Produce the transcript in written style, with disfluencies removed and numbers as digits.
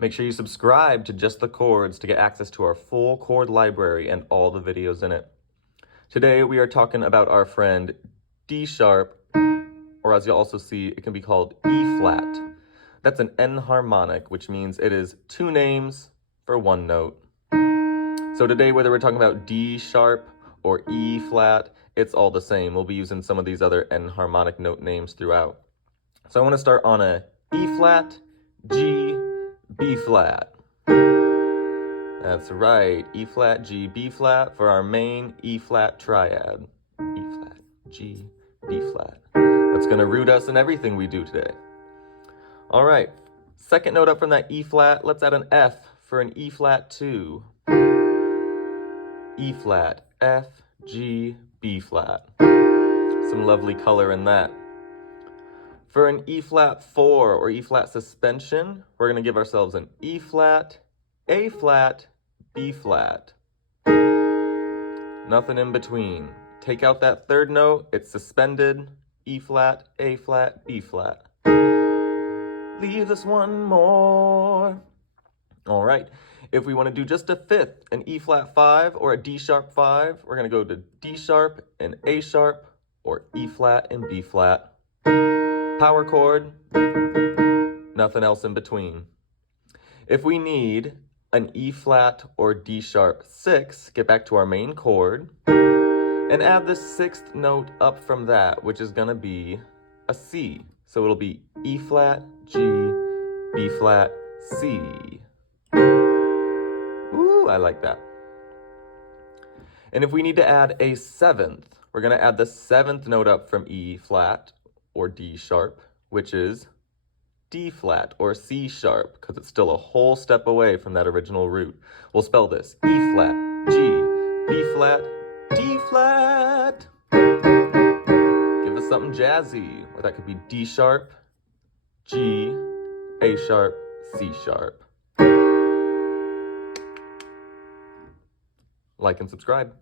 Make sure you subscribe to Just the Chords to get access to our full chord library and all the videos in it. Today we are talking about our friend D sharp, or as you'll also see, it can be called E flat. That's an enharmonic, which means it is two names for one note. So today, whether we're talking about D sharp or E flat, it's all the same. We'll be using some of these other enharmonic note names throughout. So I want to start on a E flat, G, B flat. That's right, E flat, G, B flat for our main E flat triad. E flat, G, B flat. That's going to root us in everything we do today. All right, second note up from that E flat, let's add an F for an E flat 2. E flat, F, G, B flat. Some lovely color in that. For an E flat 4 or E flat suspension, we're going to give ourselves an E flat, A flat, B flat. Nothing in between. Take out that third note, it's suspended, E flat, A flat, B flat. Leave us one more. All right, if we want to do just a fifth, an E flat 5 or a D sharp 5, we're going to go to D sharp and A sharp or E flat and B flat. Power chord, nothing else in between. If we need an E flat or D sharp 6, get back to our main chord and add the sixth note up from that, which is gonna be a C. So it'll be E flat, G, B flat, C. Ooh, I like that. And if we need to add a seventh, we're gonna add the seventh note up from E flat or D sharp, which is D flat or C sharp, because it's still a whole step away from that original root. We'll spell this E flat, G, B flat, D flat. Give us something jazzy, or that could be D sharp, G, A sharp, C sharp. Like and subscribe.